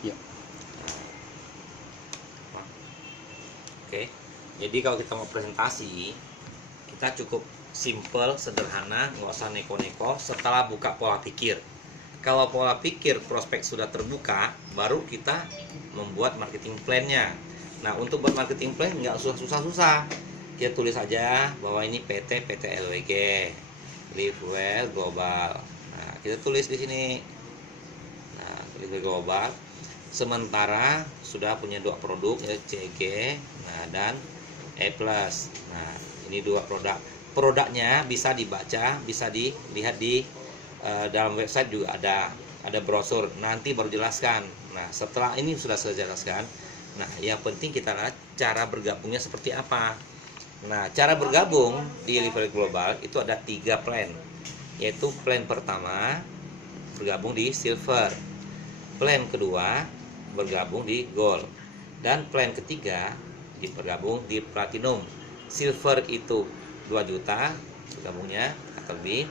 Ya. Oke, jadi kalau kita mau presentasi, kita cukup simple, sederhana, nggak usah neko-neko setelah buka pola pikir. Kalau pola pikir prospek sudah terbuka, baru kita membuat marketing plan-nya. Nah, untuk buat marketing plan nggak susah-susah. Kita tulis aja bahwa ini PT LWG, Livewell Global. Nah, kita tulis di sini. Nah, Livewell Global. Sementara sudah punya dua produk, ya, CG, nah, dan E+. Nah, ini dua produknya bisa dibaca, bisa dilihat di dalam website juga ada brosur, nanti baru jelaskan. Nah, setelah ini sudah saya jelaskan, nah, yang penting kita lihat cara bergabungnya seperti apa. Nah, cara bergabung di Livewell Global itu ada 3 plan, yaitu plan pertama bergabung di Silver, plan kedua bergabung di Gold, dan plan ketiga bergabung di Platinum. Silver itu 2 juta bergabungnya atau lebih,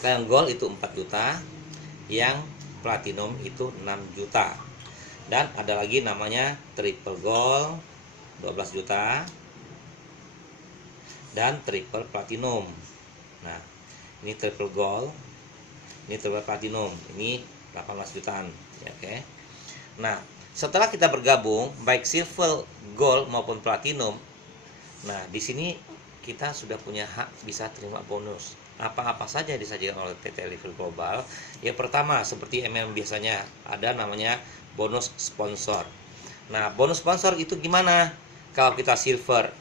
yang Gold itu 4 juta, yang Platinum itu 6 juta, dan ada lagi namanya Triple Gold 12 juta dan Triple Platinum. Nah, ini Triple Gold, ini Triple Platinum, ini 18 jutaan, ya, oke. Nah, setelah kita bergabung baik Silver, Gold maupun Platinum, nah, di sini kita sudah punya hak bisa terima bonus. Apa-apa saja disajikan oleh PT Livewell Global. Yang pertama, seperti biasanya ada namanya bonus sponsor. Nah, bonus sponsor itu gimana? Kalau kita Silver,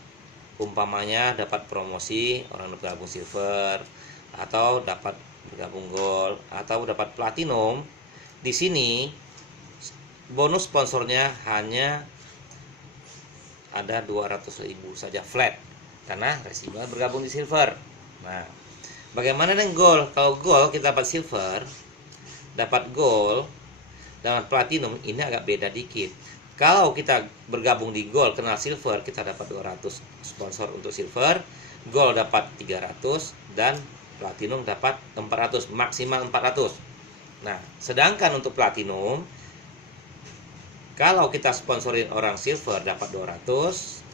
umpamanya dapat promosi orang bergabung Silver, atau dapat bergabung Gold, atau dapat Platinum. Di sini bonus sponsornya hanya ada 200.000 saja flat, karena resiko bergabung di Silver. Nah, bagaimana dengan Gold? Kalau Gold kita dapat Silver, dapat Gold, dan Platinum, ini agak beda dikit. Kalau kita bergabung di Gold kenal Silver, kita dapat 200 sponsor untuk Silver, Gold dapat 300, dan Platinum dapat 400, maksimal 400. Nah, sedangkan untuk Platinum, kalau kita sponsorin orang Silver dapat 200,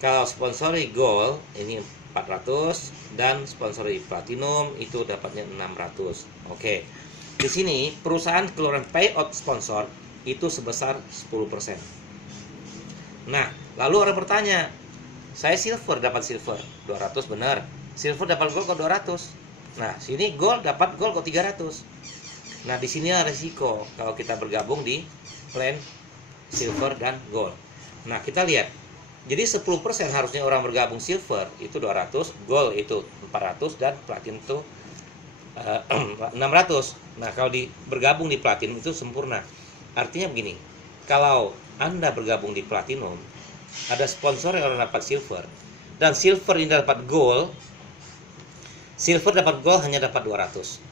kalau sponsori Gold ini 400, dan sponsori Platinum itu dapatnya 600. Oke. Di sini perusahaan keluaran payout sponsor itu sebesar 10%. Nah, lalu orang bertanya, saya Silver dapat Silver 200, benar. Silver dapat Gold kok 200. Nah, sini Gold dapat Gold kok 300. Nah, di sini resiko kalau kita bergabung di plan Silver dan Gold. Nah, kita lihat. Jadi 10% harusnya orang bergabung Silver itu 200, Gold itu 400, dan Platinum itu 600. Nah, kalau bergabung di Platinum itu sempurna. Artinya begini, kalau Anda bergabung di Platinum, ada sponsor yang orang dapat Silver, dan Silver ini dapat Gold, Silver dapat Gold hanya dapat 200.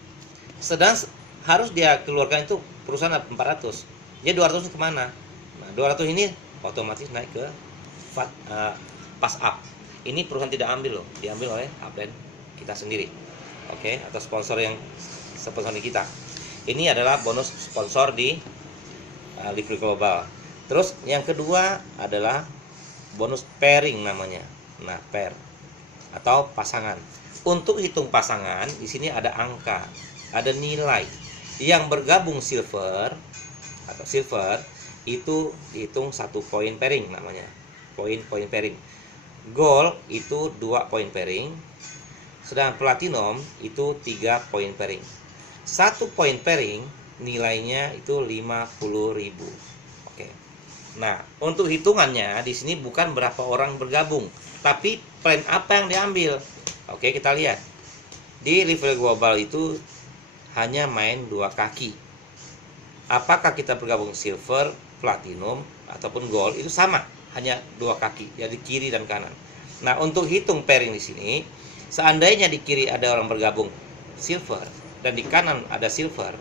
Sedang harus dia keluarkan itu perusahaan 400. Jadi 200 itu kemana? Nah, 200 ini otomatis naik ke pass up. Ini perusahaan tidak ambil loh, diambil oleh upline kita sendiri. Oke, atau sponsor yang sponsor kita. Ini adalah bonus sponsor di Livewell Global. Terus yang kedua adalah bonus pairing namanya. Nah, pair atau pasangan. Untuk hitung pasangan, di sini ada angka, ada nilai. Yang bergabung Silver atau Silver itu dihitung 1 poin pairing namanya. Poin pairing. Gold itu 2 poin pairing. Sedangkan Platinum itu 3 poin pairing. 1 poin pairing nilainya itu 50.000. Oke. Nah, untuk hitungannya di sini bukan berapa orang bergabung, tapi plan apa yang diambil. Oke, kita lihat. Di Livewell Global itu hanya main 2 kaki. Apakah kita bergabung Silver, Platinum, ataupun Gold, itu sama, hanya 2 kaki, jadi kiri dan kanan. Nah, untuk hitung pairing di sini, seandainya di kiri ada orang bergabung Silver dan di kanan ada Silver,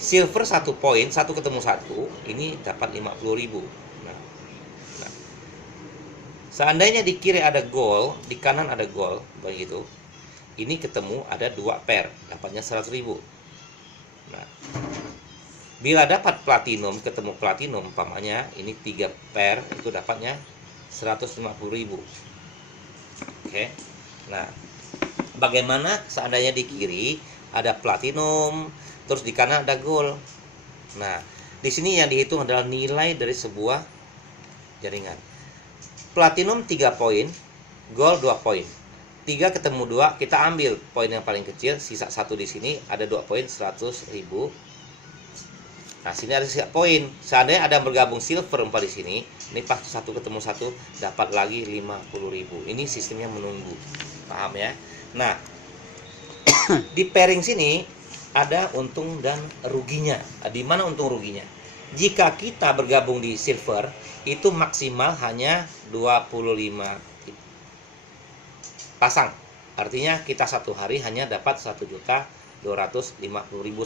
Silver 1 poin, 1 ketemu 1, ini dapat 50.000. Nah, seandainya di kiri ada Gold, di kanan ada Gold, begitu, ini ketemu ada 2 pair, dapatnya 100.000. Nah, Bila dapat platinum, ketemu platinum, umpamanya ini 3 pair, itu dapatnya 150.000. Oke. Nah, bagaimana seandainya di kiri ada platinum, terus di kanan ada gold. Nah, di sini yang dihitung adalah nilai dari sebuah jaringan. Platinum 3 poin, gold 2 poin. 3 ketemu 2, kita ambil poin yang paling kecil, sisa 1 di sini, ada 2 poin 100.000. Nah, sini ada sisa poin. Seandainya ada bergabung silver di sini, ini pas 1 ketemu 1 dapat lagi 50.000. Ini sistemnya menunggu. Paham ya? Nah, di pairing sini ada untung dan ruginya. Di mana untung ruginya? Jika kita bergabung di silver, itu maksimal hanya 25 pasang. Artinya kita satu hari hanya dapat 1.250.000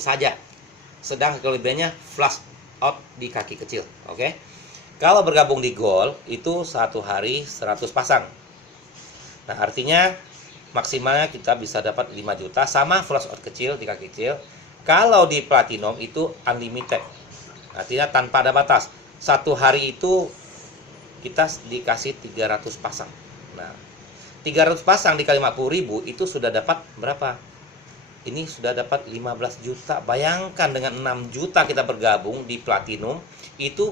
saja. Sedang kelebihannya flush out di kaki kecil. Oke. Kalau bergabung di gold itu satu hari 100 pasang. Nah, artinya maksimalnya kita bisa dapat 5 juta sama flush out kecil di kaki kecil. Kalau di platinum itu unlimited. Artinya tanpa ada batas. Satu hari itu kita dikasih 300 pasang. Nah, 300 pasang dikali 50.000 itu sudah dapat berapa? Ini sudah dapat 15 juta. Bayangkan dengan 6 juta kita bergabung di platinum, itu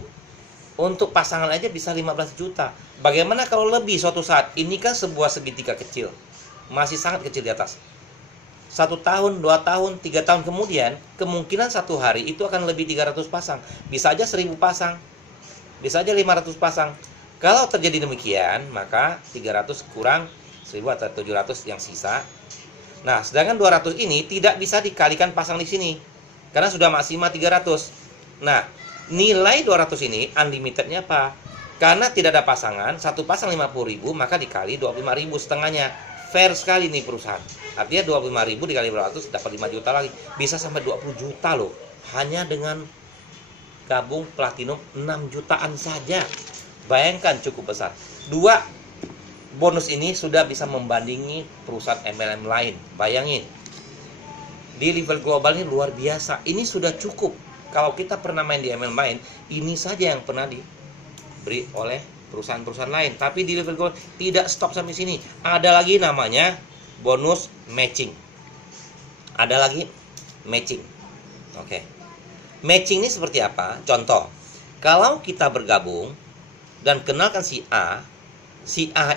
untuk pasangan aja bisa 15 juta. Bagaimana kalau lebih suatu saat? Ini kan sebuah segitiga kecil. Masih sangat kecil di atas. 1 tahun, 2 tahun, 3 tahun kemudian, kemungkinan satu hari itu akan lebih 300 pasang. Bisa aja 1000 pasang. Bisa aja 500 pasang. Kalau terjadi demikian, maka 300 kurang 1000 atau 700 yang sisa. Nah, sedangkan 200 ini tidak bisa dikalikan pasang di sini. Karena sudah maksimal 300. Nah, nilai 200 ini unlimitednya apa? Karena tidak ada pasangan, satu pasang 50.000, maka dikali 25.000 setengahnya. Fair sekali nih perusahaan. Artinya 25.000 dikali 200 dapat 5 juta lagi. Bisa sampai 20 juta loh. Hanya dengan gabung platinum 6 jutaan saja. Bayangkan cukup besar. 2 bonus ini sudah bisa membandingi perusahaan MLM lain. Bayangin. Di level global ini luar biasa. Ini sudah cukup. Kalau kita pernah main di MLM lain, ini saja yang pernah diberi oleh perusahaan-perusahaan lain. Tapi di level global tidak stop sampai sini. Ada lagi namanya bonus matching. Ada lagi matching. Oke. Matching ini seperti apa? Contoh. Kalau kita bergabung dan kenalkan si A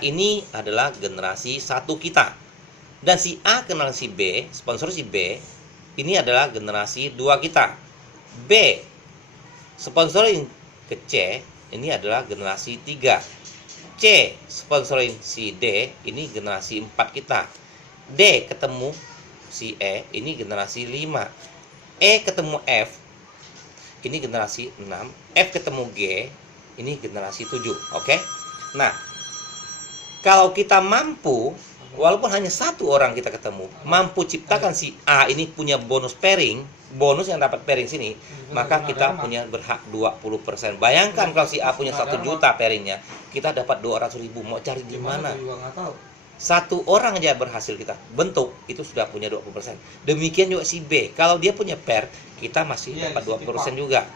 ini adalah generasi 1 kita. Dan si A kenal si B, sponsor si B, ini adalah generasi 2 kita. B, sponsoring ke C, ini adalah generasi 3. C, sponsoring si D, ini generasi 4 kita. D ketemu si E, ini generasi 5. E ketemu F, ini generasi 6. F ketemu G, ini generasi 7. Oke? Nah, kalau kita mampu, walaupun hanya 1 orang kita ketemu, mampu ciptakan si A ini punya bonus pairing, bonus yang dapat pairing sini, maka kita punya berhak 20%. Bayangkan kalau si A punya 1 juta pairingnya, kita dapat 200.000. Mau cari di mana? 1 orang aja berhasil kita bentuk, itu sudah punya 20%. Demikian juga si B. Kalau dia punya pair, kita masih dapat 20% juga.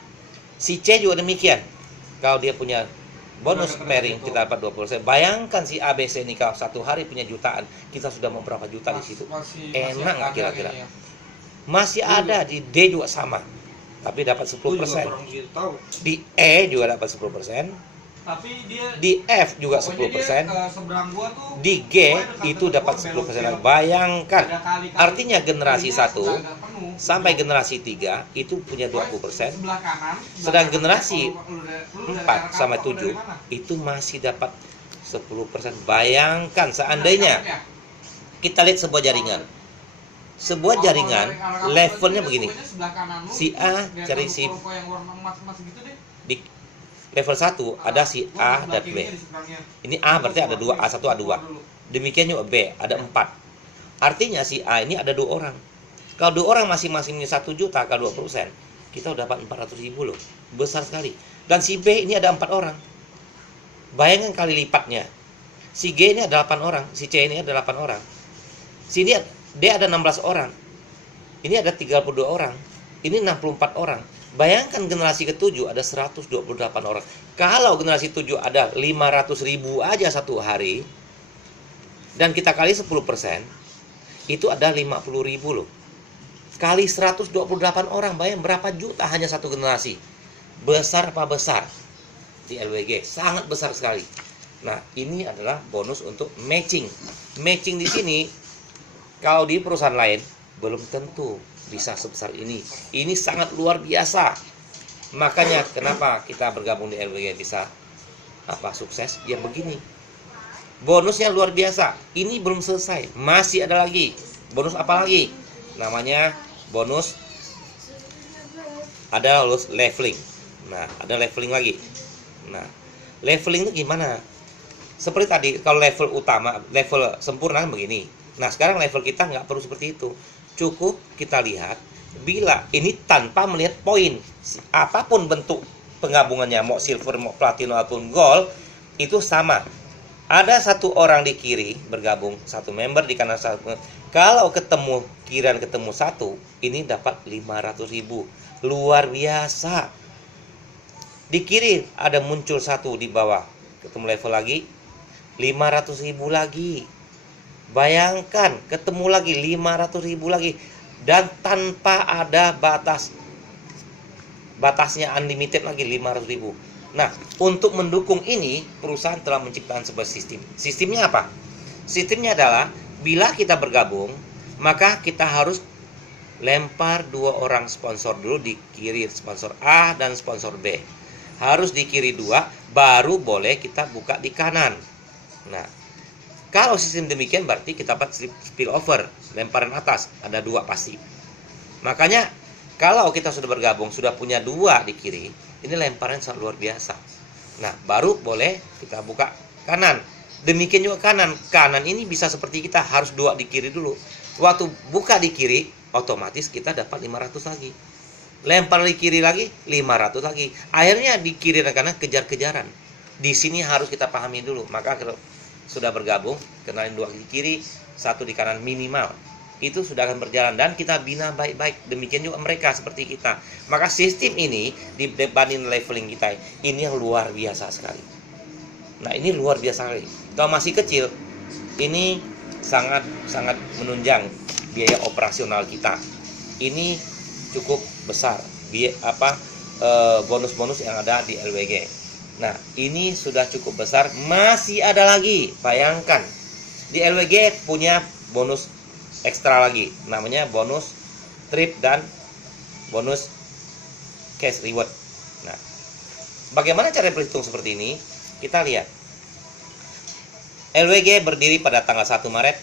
Si C juga demikian. Kalau dia punya bonus pairing kita dapat 20%. Bayangkan si ABC ini kalau satu hari punya jutaan, kita sudah mau berapa juta di situ? Enak nggak kira-kira? Masih ada di D juga sama, tapi dapat 10%. Di E juga dapat 10%. Tapi dia di F juga 10%. Di G itu dapat 10%. Bayangkan. Artinya generasi 1 sampai generasi 3 itu punya 20%. Sedang generasi 4 sampai 7 itu masih dapat 10%. Bayangkan seandainya kita lihat sebuah jaringan. Sebuah jaringan levelnya begini. Si A cari si di level 1 ada si A dan B. Ini A berarti ada 2, A1 A2. Demikian juga B, ada 4. Artinya si A ini ada 2 orang. Kalau 2 orang masing-masingnya 1 juta kali 2%, kita udah dapat 400.000 loh. Besar sekali. Dan si B ini ada 4 orang. Bayangkan kali lipatnya. Si G ini ada 8 orang, si C ini ada 8 orang. Si D ada 16 orang. Ini ada 32 orang. Ini 64 orang. Bayangkan generasi ke-7 ada 128 orang. Kalau generasi 7 ada 500.000 aja satu hari, dan kita kali 10%, itu ada 50.000 loh. Kali 128 orang, bayang berapa juta hanya satu generasi. Besar apa besar? Di LWG, sangat besar sekali. Nah, ini adalah bonus untuk matching. Matching di sini, kalau di perusahaan lain, belum tentu bisa sebesar ini. Ini sangat luar biasa. Makanya kenapa kita bergabung di LWG bisa sukses? Ya begini. Bonusnya luar biasa. Ini belum selesai, masih ada lagi. Bonus apa lagi? Namanya bonus ada leveling. Nah, ada leveling lagi. Nah, leveling itu gimana? Seperti tadi, kalau level utama, level sempurna kan begini. Nah, sekarang level kita nggak perlu seperti itu. Cukup kita lihat, bila ini tanpa melihat poin, apapun bentuk penggabungannya, mau silver, mau platinum, ataupun gold, itu sama. Ada satu orang di kiri bergabung, satu member di kanan satu. Kalau ketemu kirian ketemu satu, ini dapat 500.000. Luar biasa. Di kiri ada muncul satu di bawah, ketemu level lagi, 500.000 lagi. Bayangkan ketemu lagi 500.000 lagi, dan tanpa ada batasnya unlimited lagi 500.000. Nah, untuk mendukung ini perusahaan telah menciptakan sebuah sistem. Sistemnya apa? Sistemnya adalah bila kita bergabung, maka kita harus lempar 2 orang sponsor dulu di kiri, sponsor A dan sponsor B. Harus di kiri 2, baru boleh kita buka di kanan. Nah, kalau sistem demikian berarti kita dapat spillover, lemparan atas, ada 2 pasti. Makanya kalau kita sudah bergabung, sudah punya 2 di kiri, ini lemparan sangat luar biasa. Nah, baru boleh kita buka kanan. Demikian juga kanan. Kanan ini bisa seperti kita, harus 2 di kiri dulu. Waktu buka di kiri, otomatis kita dapat 500 lagi. Lempar di kiri lagi, 500 lagi. Akhirnya di kiri dan kanan kejar-kejaran. Di sini harus kita pahami dulu. Maka kalau sudah bergabung, kenalin 2 di kiri, 1 di kanan minimal. Itu sudah akan berjalan dan kita bina baik-baik. Demikian juga mereka seperti kita. Maka sistem ini dibanding leveling kita, ini yang luar biasa sekali. Nah, ini luar biasa sekali. Kalau masih kecil, ini sangat menunjang biaya operasional kita. Ini cukup besar bonus-bonus yang ada di LWG. Nah, ini sudah cukup besar, masih ada lagi. Bayangkan, di LWG punya bonus ekstra lagi, namanya bonus trip dan bonus cash reward. Nah, bagaimana cara berhitung seperti ini? Kita lihat. LWG berdiri pada tanggal 1 Maret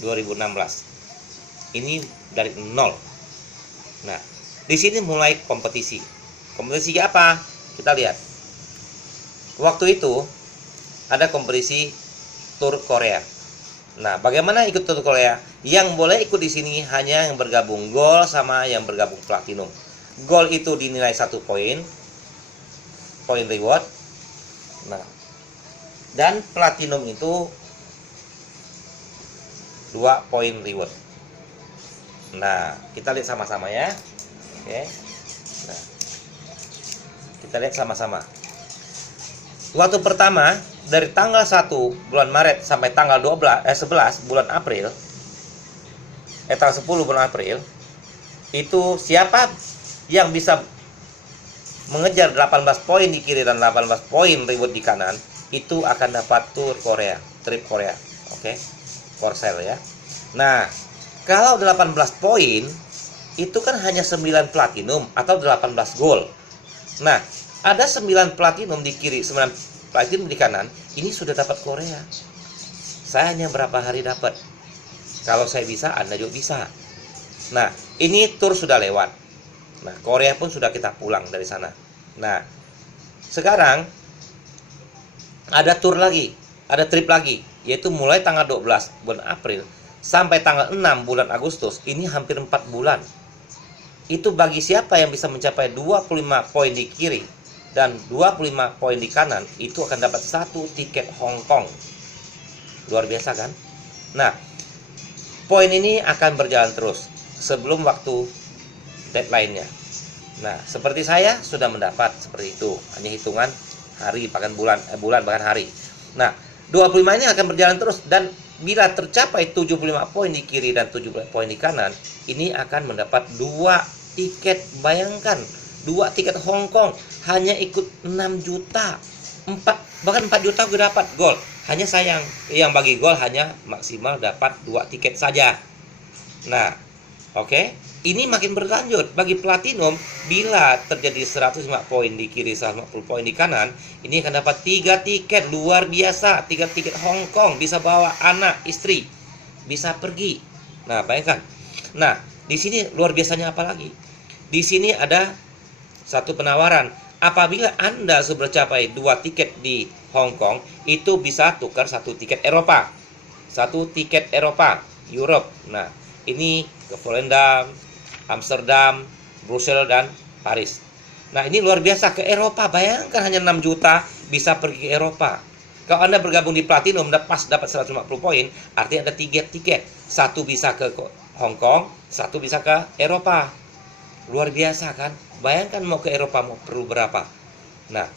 2016. Ini dari 0. Nah, di sini mulai kompetisi. Kompetisi apa? Kita lihat. Waktu itu ada kompetisi Tour Korea. Nah, bagaimana ikut Tour Korea? Yang boleh ikut di sini hanya yang bergabung Gold sama yang bergabung Platinum. Gold itu dinilai 1 poin reward. Nah, dan Platinum itu 2 poin reward. Nah, kita lihat sama-sama ya. Oke. Nah, kita lihat sama-sama. Waktu pertama dari tanggal 1 bulan Maret sampai tanggal 11 bulan April, tanggal 10 bulan April, itu siapa yang bisa mengejar 18 poin di kiri dan 18 poin reward di kanan, itu akan dapat Tour Korea, trip Korea. Oke. Korsel ya. Nah, kalau 18 poin itu kan hanya 9 platinum atau 18 gold. Nah, ada 9 platinum di kiri, 9 platinum di kanan. Ini sudah dapat Korea. Saya hanya berapa hari dapat. Kalau saya bisa, Anda juga bisa. Nah, ini tour sudah lewat. Nah, Korea pun sudah kita pulang dari sana. Nah, sekarang ada tour lagi, ada trip lagi, yaitu mulai tanggal 12 bulan April sampai tanggal 6 bulan Agustus. Ini hampir 4 bulan. Itu bagi siapa yang bisa mencapai 25 poin di kiri dan 25 poin di kanan, itu akan dapat 1 tiket Hong Kong. Luar biasa kan? Nah, poin ini akan berjalan terus sebelum waktu deadline-nya. Nah, seperti saya sudah mendapat seperti itu. Hanya hitungan hari, bahkan bulan, bahkan hari. Nah, 25 ini akan berjalan terus, dan bila tercapai 75 poin di kiri dan 75 poin di kanan, ini akan mendapat 2 tiket. Bayangkan, 2 tiket Hong Kong hanya ikut 6 juta. 4, bahkan 4 juta gue dapat gol. Hanya sayang, yang bagi gol hanya maksimal dapat 2 tiket saja. Nah, oke. Ini makin berlanjut. Bagi platinum, bila terjadi 105 poin di kiri, 150 poin di kanan, ini akan dapat 3 tiket. Luar biasa, 3 tiket Hong Kong. Bisa bawa anak, istri, bisa pergi. Nah, bayangkan. Nah, di sini luar biasanya apa lagi? Di sini ada satu penawaran. Apabila Anda sudah mencapai 2 tiket di Hong Kong, itu bisa tukar 1 tiket Eropa. 1 tiket Eropa, Europe. Nah, ini ke Volendam, Amsterdam, Brussels, dan Paris. Nah, ini luar biasa, ke Eropa. Bayangkan hanya 6 juta bisa pergi ke Eropa. Kalau Anda bergabung di Platinum, pas dapat 150 poin, artinya ada 3 tiket. 1 bisa ke Hong Kong, 1 bisa ke Eropa. Luar biasa kan? Bayangkan mau ke Eropa mau perlu berapa. Nah,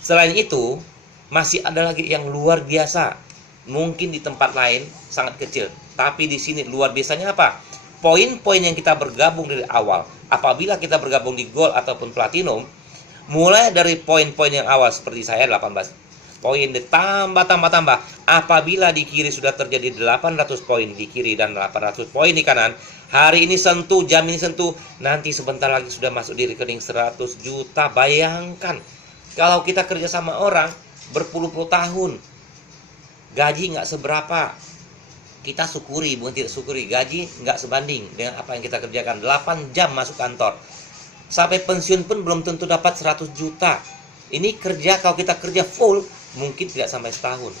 selain itu, masih ada lagi yang luar biasa. Mungkin di tempat lain sangat kecil, tapi di sini luar biasanya apa? Poin-poin yang kita bergabung dari awal, apabila kita bergabung di Gold ataupun Platinum, mulai dari poin-poin yang awal seperti saya 18 poin, ditambah. Apabila di kiri sudah terjadi 800 poin di kiri dan 800 poin di kanan, hari ini sentuh, jam ini sentuh, nanti sebentar lagi sudah masuk di rekening 100 juta. Bayangkan, kalau kita kerja sama orang berpuluh-puluh tahun, gaji nggak seberapa, kita syukuri, bukan tidak syukuri, gaji nggak sebanding dengan apa yang kita kerjakan. 8 jam masuk kantor, sampai pensiun pun belum tentu dapat 100 juta. Ini kerja, kalau kita kerja full, mungkin tidak sampai setahun,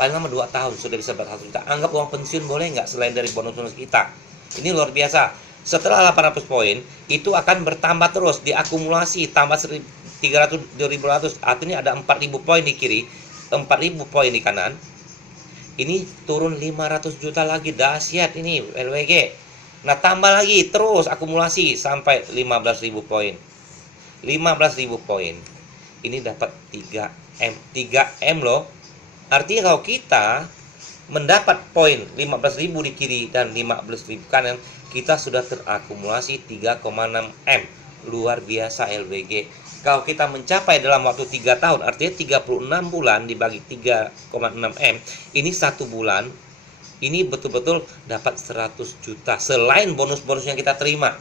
paling lama 2 tahun sudah bisa dapat 100 juta. Anggap uang pensiun boleh nggak, selain dari bonus-bonus kita. Ini luar biasa. Setelah 800 poin, itu akan bertambah terus, diakumulasi, tambah 1.300, 2.200, artinya ada 4.000 poin di kiri, 4.000 poin di kanan. Ini turun 500 juta lagi, dahsyat ini LWG. Nah, tambah lagi terus akumulasi sampai 15.000 poin. 15.000 poin. Ini dapat 3M. 3M loh. Artinya kalau kita mendapat poin 15.000 di kiri dan 15.000 kanan, kita sudah terakumulasi 3,6 M. Luar biasa LWG. Kalau kita mencapai dalam waktu 3 tahun, artinya 36 bulan dibagi 3,6 M, ini 1 bulan, ini betul-betul dapat 100 juta. Selain bonus-bonus yang kita terima.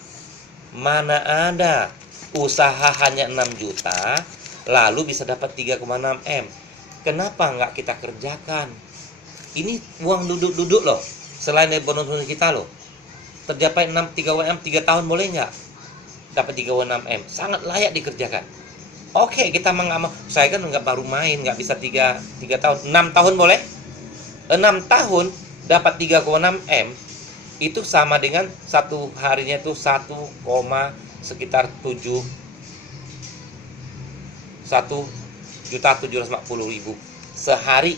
Mana ada usaha hanya 6 juta, lalu bisa dapat 3,6 M. Kenapa nggak kita kerjakan? Ini uang duduk-duduk loh. Selain dari bonus-bonus kita loh. Tercapai 3,6 M 3 tahun boleh nggak? Dapat 3,6 M, sangat layak dikerjakan. Oke, kita mengamal. Saya kan nggak baru main, nggak bisa 3 tahun, 6 tahun boleh? 6 tahun dapat 3,6 M, itu sama dengan satu harinya itu 1, sekitar 1.750.000 sehari.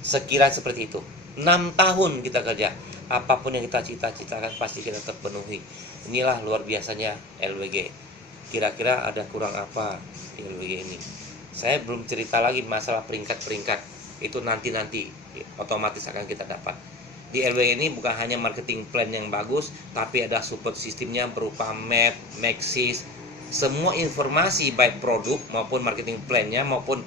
Sekira seperti itu. 6 tahun kita kerja, apapun yang kita cita-citakan pasti kita terpenuhi. Inilah luar biasanya LWG. Kira-kira ada kurang apa di LWG ini? Saya belum cerita lagi masalah peringkat-peringkat. Itu nanti otomatis akan kita dapat. Di LWG ini bukan hanya marketing plan yang bagus, tapi ada support sistemnya berupa map, Maxis, semua informasi baik produk maupun marketing plan-nya maupun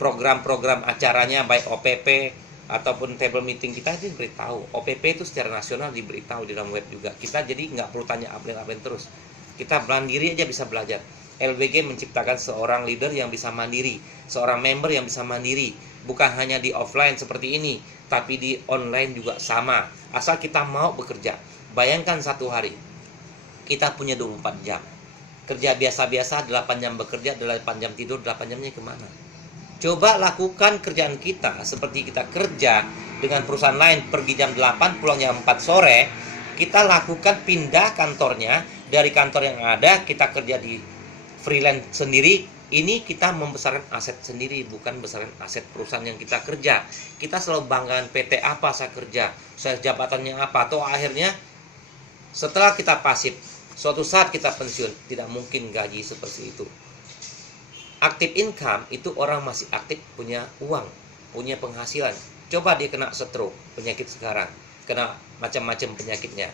program-program acaranya, baik OPP ataupun table meeting, kita diberitahu. OPP itu secara nasional diberitahu di dalam web juga. Kita jadi nggak perlu tanya update terus. Kita mandiri aja bisa belajar. LWG menciptakan seorang leader yang bisa mandiri, seorang member yang bisa mandiri. Bukan hanya di offline seperti ini, tapi di online juga sama. Asal kita mau bekerja. Bayangkan satu hari, kita punya 24 jam. Kerja biasa-biasa, 8 jam bekerja, 8 jam tidur, 8 jamnya kemana? Coba lakukan kerjaan kita seperti kita kerja dengan perusahaan lain, pergi jam 8, pulang jam 4 sore. Kita lakukan pindah kantornya, dari kantor yang ada kita kerja di freelance sendiri. Ini kita membesarkan aset sendiri, bukan membesarkan aset perusahaan yang kita kerja. Kita selalu banggakan PT apa saya kerja, saya jabatannya apa. Atau akhirnya setelah kita pasif Suatu saat kita pensiun, tidak mungkin gaji seperti itu. Active income itu orang masih aktif, punya uang, punya penghasilan. Coba dia kena stroke, penyakit sekarang, kena macam-macam penyakitnya,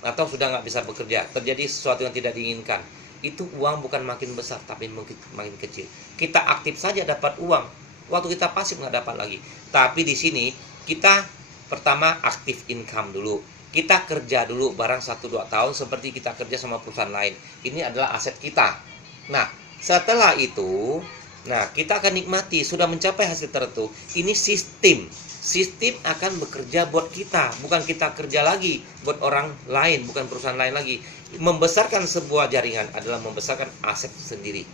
atau sudah nggak bisa bekerja, terjadi sesuatu yang tidak diinginkan. Itu uang bukan makin besar, tapi makin kecil. Kita aktif saja dapat uang, waktu kita pasif nggak dapat lagi. Tapi di sini kita pertama aktif income dulu. Kita kerja dulu barang 1-2 tahun seperti kita kerja sama perusahaan lain. Ini adalah aset kita. Nah, setelah itu, kita akan nikmati, sudah mencapai hasil tertentu. Ini sistem. Sistem akan bekerja buat kita, bukan kita kerja lagi buat orang lain, bukan perusahaan lain lagi. Membesarkan sebuah jaringan adalah membesarkan aset sendiri.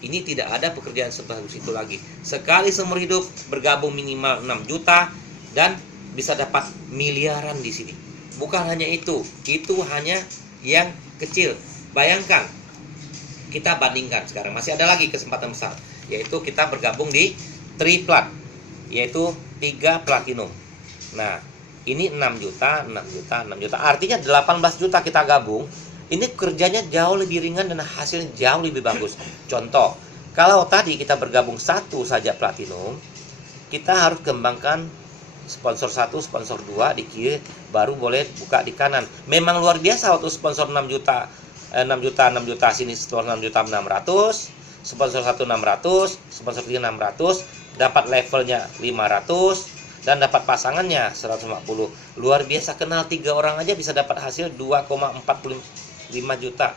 Ini tidak ada pekerjaan sebagus itu lagi. Sekali seumur hidup bergabung minimal 6 juta dan bisa dapat miliaran di sini. Bukan hanya itu hanya yang kecil. Bayangkan, kita bandingkan sekarang, masih ada lagi kesempatan besar, yaitu kita bergabung di Triplat, yaitu 3 platinum. Nah, ini 6 juta, 6 juta, 6 juta. Artinya 18 juta kita gabung. Ini kerjanya jauh lebih ringan dan hasilnya jauh lebih bagus. Contoh, kalau tadi kita bergabung 1 saja platinum, kita harus kembangkan sponsor 1, sponsor 2 di kiri, baru boleh buka di kanan. Memang luar biasa waktu sponsor 6 juta, 6 juta, sini sponsor 6 juta 600, sponsor 1 600, sponsor 3 600, dapat levelnya 500 dan dapat pasangannya 150. Luar biasa, kenal 3 orang aja bisa dapat hasil 2,45 juta.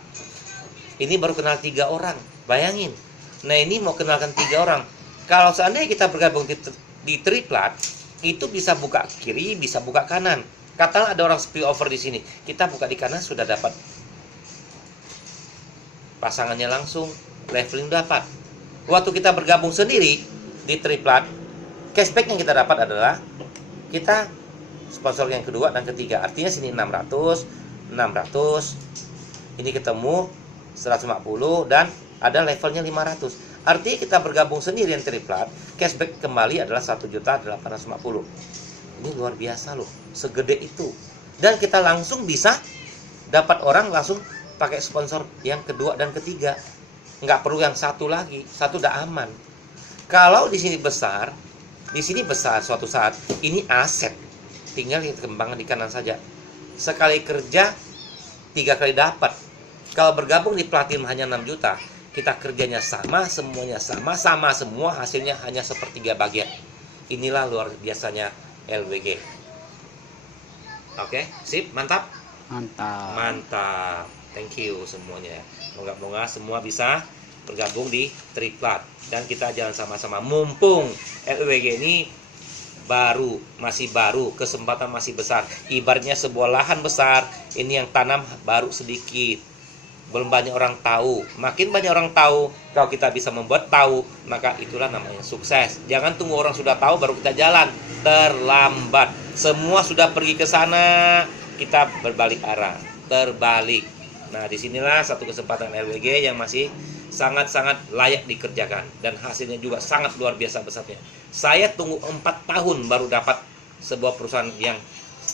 Ini baru kenal 3 orang. Bayangin. Nah, ini mau kenalkan 3 orang. Kalau seandainya kita bergabung di Triplat, itu bisa buka kiri, bisa buka kanan. Katakanlah ada orang spill over di sini, kita buka di kanan sudah dapat pasangannya langsung, leveling dapat. Waktu kita bergabung sendiri di Triplat, cashback yang kita dapat adalah kita sponsor yang kedua dan ketiga. Artinya sini 600, ini ketemu 150 dan ada levelnya 500. Artinya kita bergabung sendiri yang Triplat, cashback kembali adalah 1.850. Ini luar biasa loh, segede itu. Dan kita langsung bisa dapat orang langsung pakai sponsor yang kedua dan ketiga. Nggak perlu yang satu lagi, satu udah aman. Kalau di sini besar suatu saat, ini aset. Tinggal kita kembangkan di kanan saja. Sekali kerja, 3 kali dapat. Kalau bergabung di Platinum hanya 6 juta, kita kerjanya sama, semuanya sama semua, hasilnya hanya sepertiga bagian. Inilah luar biasanya LWG. Oke, sip, mantap? Mantap. Thank you semuanya. Moga-moga semua bisa bergabung di Triplat dan kita jalan sama-sama. Mumpung LWG ini masih baru, kesempatan masih besar. Ibaratnya sebuah lahan besar, ini yang tanam baru sedikit. Belum banyak orang tahu. Makin banyak orang tahu, kalau kita bisa membuat tahu, maka itulah namanya sukses. Jangan tunggu orang sudah tahu baru kita jalan. Terlambat. Semua sudah pergi ke sana, kita berbalik arah. Terbalik. Nah, disinilah satu kesempatan LWG yang masih sangat-sangat layak dikerjakan. Dan hasilnya juga sangat luar biasa besarnya. Saya tunggu 4 tahun baru dapat sebuah perusahaan yang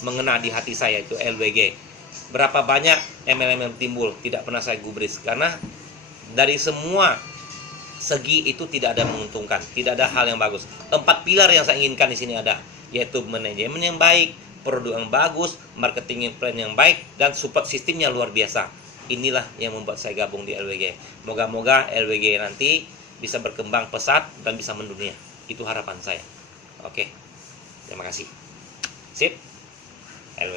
mengena di hati saya, itu LWG. Berapa banyak MLM yang timbul, tidak pernah saya gubris. Karena dari semua segi itu tidak ada menguntungkan, tidak ada hal yang bagus. 4 pilar yang saya inginkan di sini ada, yaitu manajemen yang baik, produk yang bagus, marketing plan yang baik, dan support sistemnya luar biasa. Inilah yang membuat saya gabung di LWG. Moga-moga LWG nanti bisa berkembang pesat dan bisa mendunia. Itu harapan saya. Oke, terima kasih. Sip, LWG.